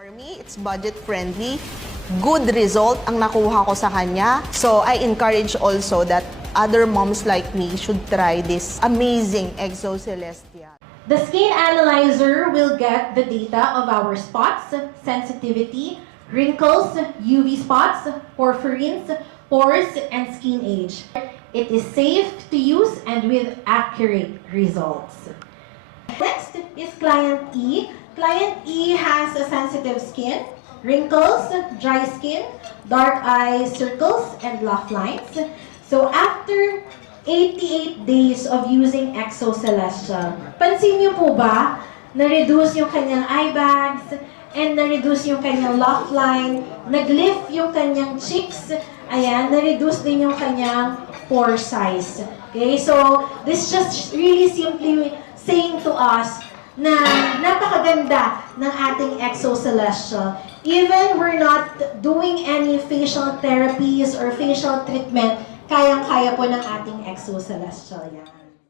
For me, it's budget friendly. Good result ang nakuha ko sa kanya. So I encourage also that other moms like me should try this amazing Exo Celestia. The skin analyzer will get the data of our spots, sensitivity, wrinkles, UV spots, porphyrins, pores, and skin age. It is safe to use and with accurate results. Next is Client E. Client E has a sensitive skin, wrinkles, dry skin, dark eyes, circles, and laugh lines. So after 88 days of using Exo Celestial, pansin niyo po ba, na-reduce yung kanyang eye bags, and na-reduce yung kanyang laugh line, nag-lift yung kanyang cheeks, ayan, na-reduce din yung kanyang pore size. Okay, so this just really simply saying to us na napakaganda ng ating Exo Celestial. Even we're not doing any facial therapies or facial treatment, kayang-kaya po ng ating Exo Celestial yan.